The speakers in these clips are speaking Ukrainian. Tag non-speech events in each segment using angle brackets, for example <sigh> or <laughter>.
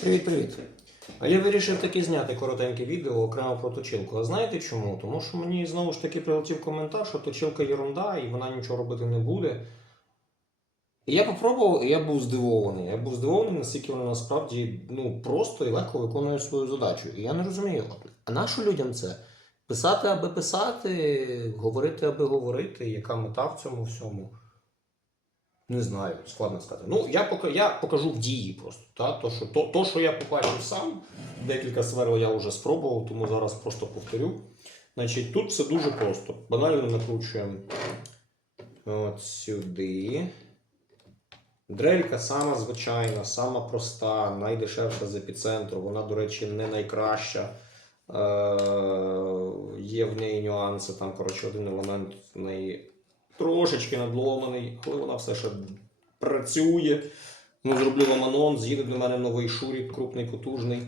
Привіт-привіт. А я вирішив таки зняти коротеньке відео окремо про точилку. А знаєте чому? Тому що мені знову ж таки прилетів коментар, що точилка ерунда і вона нічого робити не буде. І я попробував, і я був здивований. Я був здивований, наскільки вона насправді ну, просто і легко виконує свою задачу. І я не розумію, а нащо людям це? Писати, аби писати, говорити, аби говорити, яка мета в цьому всьому? Не знаю, складно сказати. Ну, я пока, я покажу в дії просто. Та? То, що, то, то, що я побачив сам, декілька сверл я вже спробував, тому зараз просто повторю. Значить, тут все дуже просто. Банально накручуємо от сюди. Дрелька сама звичайна, сама проста, найдешевша з епіцентру. Вона, до речі, не найкраща. Е, є в неї нюанси. Там, коротше, один елемент в неї трошечки надломаний, але вона все ще працює. Ну, зроблю вам анонс, їде до мене новий шурік, крупний, потужний.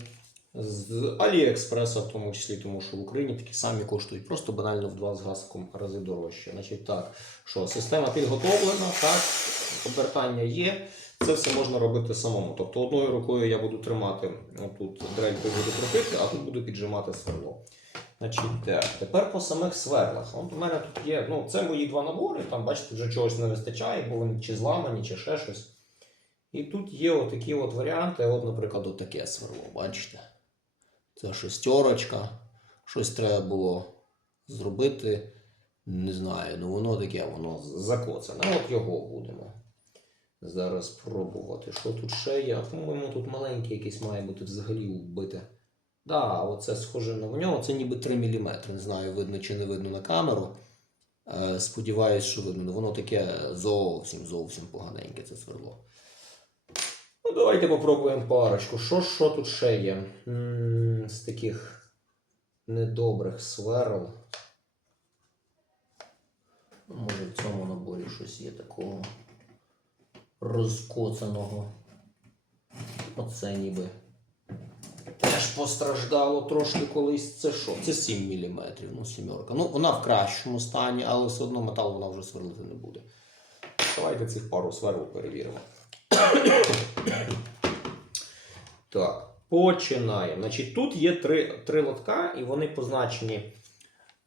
З Аліекспреса, в тому числі, тому що в Україні такі самі коштують просто банально в два з газком рази дорожче. Значить, так, що система підготовлена, так, обертання є. Це все можна робити самому. Тобто одною рукою я буду тримати тут дрельку і буду крутити, а тут буду піджимати сверло. Значить, так, тепер по самих сверлах. От у мене тут є, ну, це мої два набори, там, бачите, вже чогось не вистачає, бо вони чи зламані, чи ще щось. І тут є отакі от варіанти. От, наприклад, отаке сверло, бачите? Це шестерочка. Щось треба було зробити. Не знаю, ну воно таке, воно закоцане. От його будемо. Зараз пробувати. Що тут ще є? По-моєму, тут маленький якийсь має бути взагалі вбите. Да, оце схоже на нього. Це ніби 3 мм. Не знаю, видно чи не видно на камеру. Е, Сподіваюсь, що видно. Ну, Воно таке зовсім зовсім поганеньке це сверло. Ну, давайте попробуємо парочку. Що, що тут ще є? з таких недобрих сверл. Ну, Може в цьому наборі щось є такого розкоцаного. Оце ніби. Теж постраждало трошки колись. Це що? Це 7 мм, ну сімерка. Ну, вона в кращому стані, але все одно метал вона вже сверлити не буде. Давайте цих пару сверл перевіримо. <coughs> так, починаємо. Значить, тут є три, три лотка, і вони позначені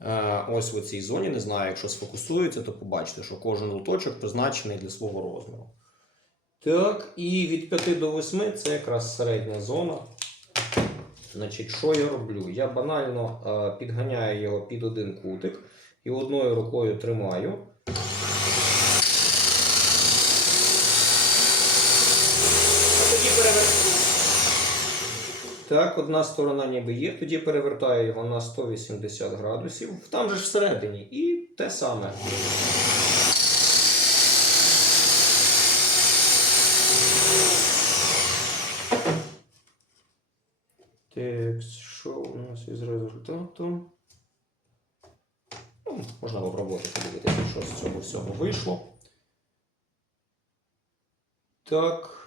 е, ось в цій зоні. Не знаю, якщо сфокусується, то побачите, що кожен лоточок позначений для свого розміру. Так, і від 5 до 8 це якраз середня зона. Значить, що я роблю? Я банально е, підганяю його під один кутик і одною рукою тримаю. А тоді перевертаю. Так, одна сторона ніби є, тоді перевертаю його на 180 градусів. Там же ж всередині. І те саме. Так, що нас результатом? Ну, можна попробувати подивитися, що з цього всього вийшло. Так.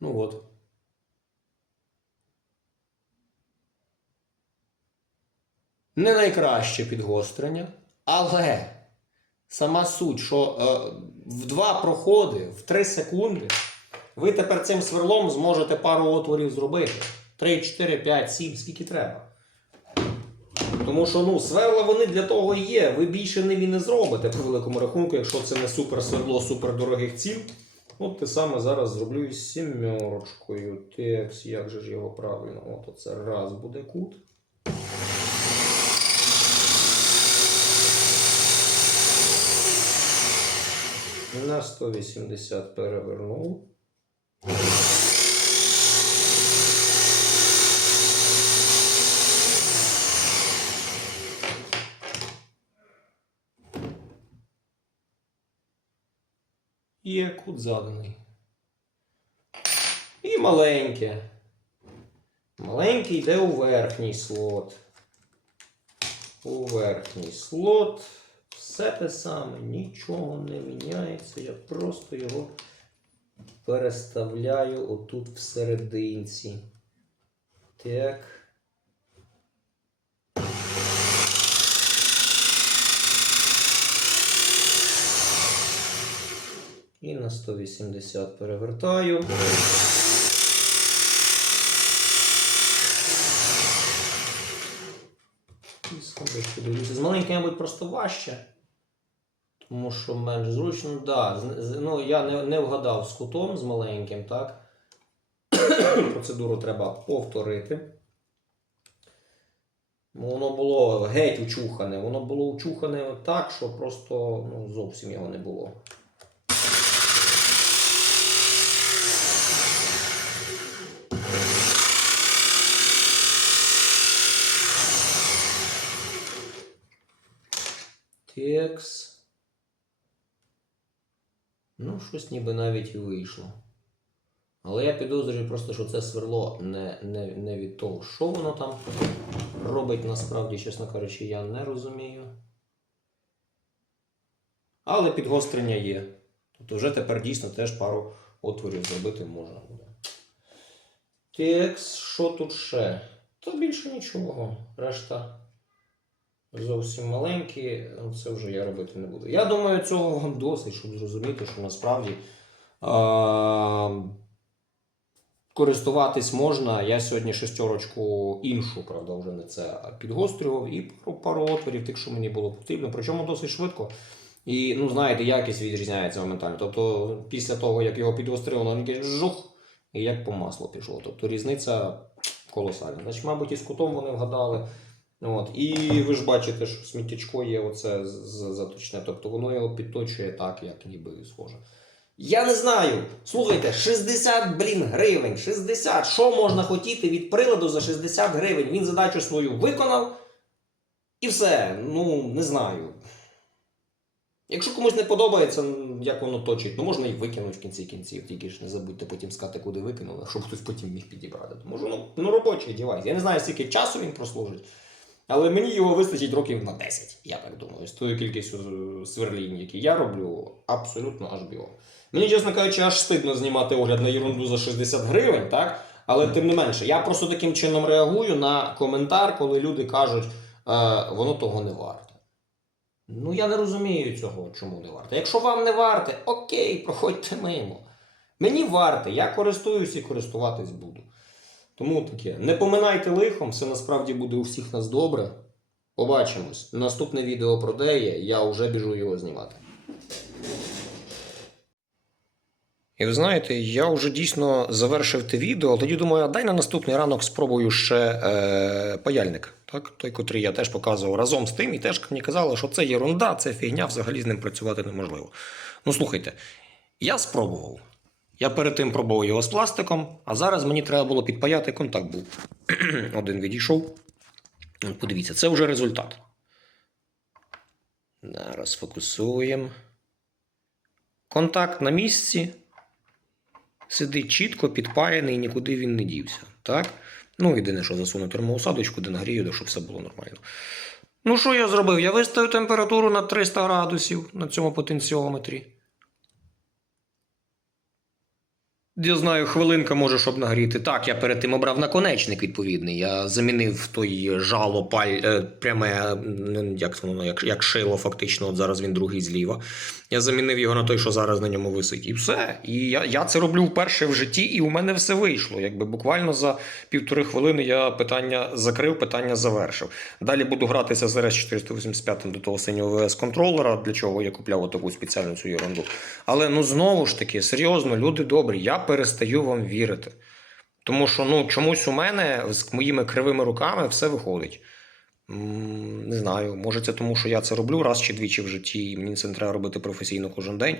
Ну от. Не найкраще підгострення, але сама суть, що е, в два проходи, в 3 секунди, ви тепер цим сверлом зможете пару отворів зробити. 3, 4, 5, 7, скільки треба. Тому що ну, сверла вони для того і є. Ви більше ним і не зробите по великому рахунку, якщо це не супер сверло супер дорогих цін. От те саме зараз зроблю із сімерочкою. Текс, як же ж його правильно? От оце раз буде кут. На 180 перевернув. Є кут заданий. І маленьке. Маленький йде у верхній слот. У верхній слот. Все те саме, нічого не міняється. Я просто його переставляю отут всерединці. Так. На 180 перевертаю. І сходочку дивлюся. З маленьким, мабуть, просто важче. Тому що менш зручно, да. Ну, Я не не вгадав з кутом з маленьким, так? <coughs> Процедуру треба повторити. Воно було геть учухане, воно було учухане так, що просто ну, зовсім його не було. Текс. Ну, щось ніби навіть і вийшло. Але я підозрюю просто, що це сверло не, не, не від того, що воно там робить насправді, чесно кажучи, я не розумію. Але підгострення є. Тобто вже тепер дійсно теж пару отворів зробити можна буде. Текс, що тут ще? Та більше нічого. Решта зовсім маленькі, ну, це вже я робити не буду. Я думаю, цього вам досить, щоб зрозуміти, що насправді а, користуватись можна. Я сьогодні шестерочку іншу, правда, вже не це підгострював і пару, пару отворів, тих, що мені було потрібно. Причому досить швидко. І, ну, знаєте, якість відрізняється моментально. Тобто, після того, як його підгострив, воно таке жух, і як по маслу пішло. Тобто різниця колосальна. Значить, мабуть, і з кутом вони вгадали. От. І ви ж бачите, що сміттячко є оце заточне, тобто воно його підточує так, як ніби схоже. Я не знаю. Слухайте, 60, блін, гривень, 60. Що можна хотіти від приладу за 60 гривень? Він задачу свою виконав. І все. Ну, не знаю. Якщо комусь не подобається, як воно точить, ну можна і викинути в кінці кінців. Тільки ж не забудьте потім сказати, куди викинули, щоб хтось потім міг підібрати. Тому що ну, ну робочий девайс. Я не знаю, скільки часу він прослужить. Але мені його вистачить років на 10, я так думаю. З тою кількістю сверлінь, які я роблю, абсолютно аж біо. Мені, чесно кажучи, аж стидно знімати огляд на ерунду за 60 гривень, так? Але тим не менше, я просто таким чином реагую на коментар, коли люди кажуть, е, воно того не варте. Ну, я не розумію цього, чому не варте. Якщо вам не варте, окей, проходьте мимо. Мені варте, я користуюсь і користуватись буду. Тому таке. Не поминайте лихом, все насправді буде у всіх нас добре. Побачимось. Наступне відео про Дея, я вже біжу його знімати. І ви знаєте, я вже дійсно завершив те відео, тоді думаю, дай на наступний ранок спробую ще е, паяльник. Так? Той, котрий я теж показував разом з тим, і теж мені казали, що це єрунда, це фігня, взагалі з ним працювати неможливо. Ну слухайте, я спробував. Я перед тим пробував його з пластиком, а зараз мені треба було підпаяти контакт був. <clears throat> Один відійшов. Подивіться, це вже результат. Зараз фокусуємо. Контакт на місці. Сидить чітко, підпаяний, нікуди він не дівся. Так? Ну, єдине, що засуну термоусадочку, де нагрію, щоб все було нормально. Ну, що я зробив? Я виставив температуру на 300 градусів на цьому потенціометрі. Я знаю, хвилинка може, щоб нагріти. Так, я перед тим обрав наконечник відповідний. Я замінив той жало паль, е, пряме, як воно, як, як шило, фактично, от зараз він другий зліва. Я замінив його на той, що зараз на ньому висить. І все. І я, я це роблю вперше в житті, і у мене все вийшло. Якби буквально за півтори хвилини я питання закрив, питання завершив. Далі буду гратися з rs 485 до того синього VS контролера, для чого я купляв таку спеціальну цю ерунду. Але ну знову ж таки, серйозно, люди добрі, я перестаю вам вірити. Тому що ну, чомусь у мене з моїми кривими руками все виходить. Не знаю, може це тому, що я це роблю раз чи двічі в житті, і мені це не треба робити професійно кожен день.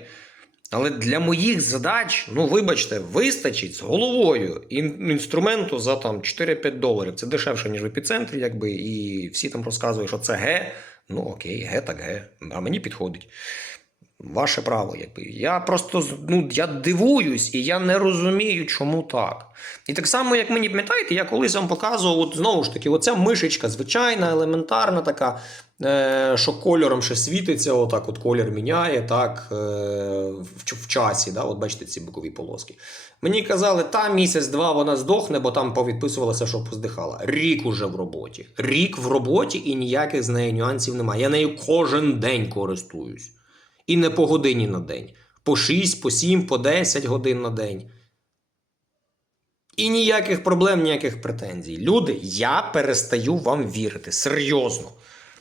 Але для моїх задач, ну вибачте, вистачить з головою інструменту за там 4-5 доларів. Це дешевше, ніж в епіцентрі, якби, і всі там розказують, що це Г. Ну окей, Г так Г. А мені підходить. Ваше право, якби. Я просто ну, я дивуюсь і я не розумію, чому так. І так само, як мені пам'ятаєте, я колись вам показував, от знову ж таки, оця мишечка звичайна, елементарна така, е, що кольором ще світиться, отак от колір міняє, так, е, в, в часі, да, от бачите ці бокові полоски. Мені казали, та місяць-два вона здохне, бо там повідписувалося, що поздихала. Рік уже в роботі. Рік в роботі і ніяких з нею нюансів немає. Я нею кожен день користуюсь. І не по годині на день. По 6, по 7, по 10 годин на день. І ніяких проблем, ніяких претензій. Люди, я перестаю вам вірити. Серйозно.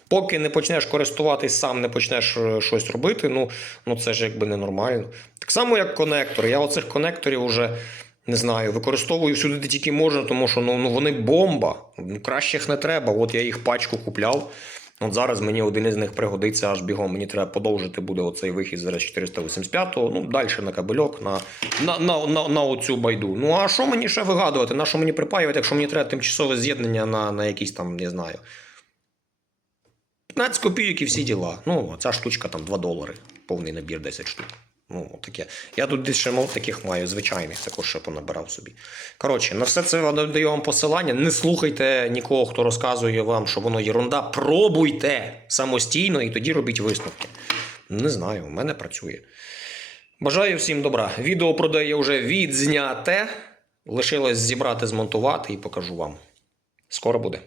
Поки не почнеш користуватись сам, не почнеш е, щось робити, ну, ну це ж якби ненормально. Так само, як конектори. Я оцих конекторів вже не знаю, використовую всюди, де тільки можна, тому що ну, ну вони бомба. Ну, кращих не треба. От я їх пачку купляв. От зараз мені один із них пригодиться аж бігом. Мені треба подовжити буде оцей вихід з рс 485 ну далі на кабельок, на, на, на, на, на оцю байду. Ну а що мені ще вигадувати? На що мені припаювати, якщо мені треба тимчасове з'єднання на, на якісь там, не знаю. 15 копійок і всі діла. Ну, ця штучка там 2 долари, повний набір 10 штук. Ну, таке. Я тут десь ще мов таких маю, звичайних, також ще понабирав собі. Коротше, на все це даю вам посилання. Не слухайте нікого, хто розказує вам, що воно єрунда. Пробуйте самостійно і тоді робіть висновки. Не знаю, у мене працює. Бажаю всім добра. Відео про де я вже відзняте. Лишилось зібрати, змонтувати і покажу вам. Скоро буде.